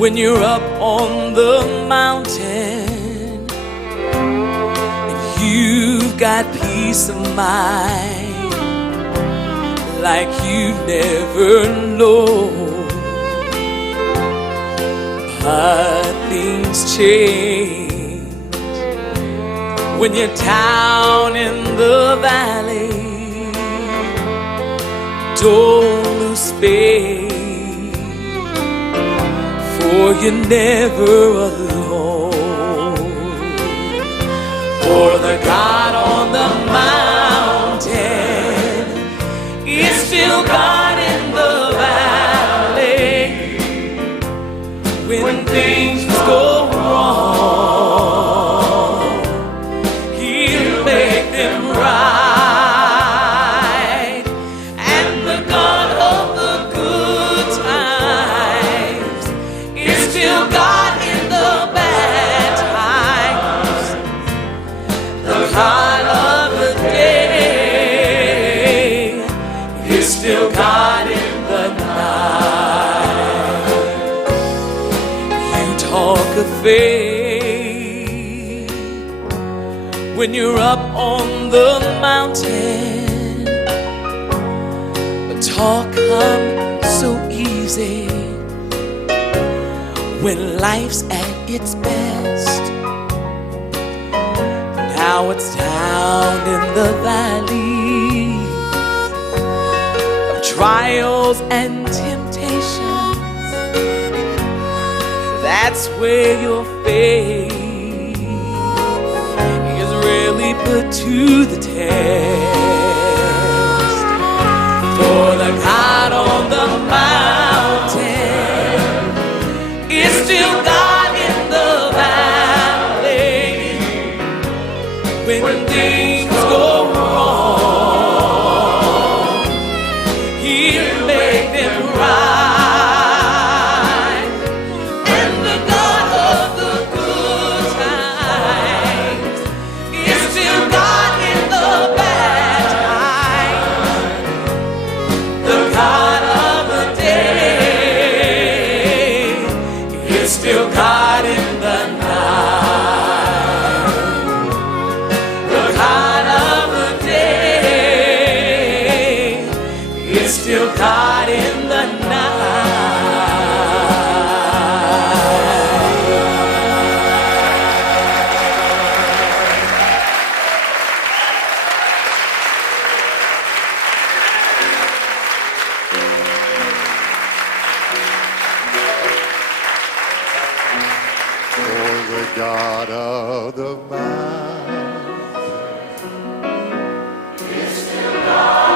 when you're up on the mountain and you've got peace of mind like you never known. But things change when you're down in the valley. Don't lose faith, for you're never alone. For the God on the mountain is still God in the valley. When things go wrong, He'll make them right. And the God of the good times is still God in the bad times. The God of the day is still God in the night. Talk of faith when you're up on the mountain, but talk comes so easy when life's at its best. Now it's down in the valley of trials and temptations. That's where your faith is really put to the test. For the God on the mountain is still God in the valley. When things go wrong, He'll make them right. Still God in the night. The God of the day is still God in the The God of the mountain is still God.